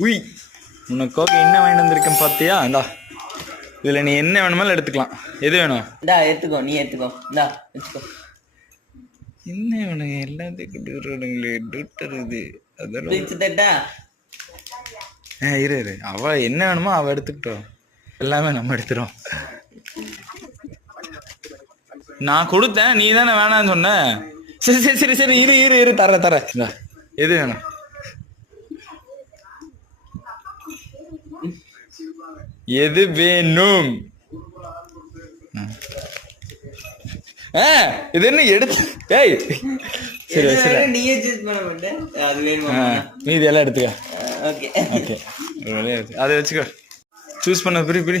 உய், உனக்காக என்ன வாங்கிட்டு வந்திருக்கேன் பார்த்தியா? இந்தா, இதில் நீ என்ன வேணுமாலும் எடுத்துக்கலாம். எது வேணும்? இந்தா எடுத்துக்கோ, நீ எடுத்துக்கோ. இந்தா எடுத்துக்கோ. என்ன வேணும்? எல்லாத்தையும் கொடுக்குறீங்களே, டூட்டர் இது. அதெல்லாம் இரு இரு, அவ என்ன வேணுமோ அவ எடுத்துக்கிட்டோம். எல்லாமே நம்ம எடுத்துரும். நான் கொடுத்தேன், நீ தானே வேணான்னு சொன்ன. சரி சரி சரி சரி, இரு இரு இரு, தர எது வேணும்? எது வேணும்? இது என்ன எடுத்து? ஏய் சரி சரி, நீயே சூஸ் பண்ண மாட்டேன். அது வேணுமா? மீதி எல்லாம் எடுத்துக்க. ஓகே ஓகே, அதை வச்சுக்கோ. சூஸ் பண்ண பிரி பிரி.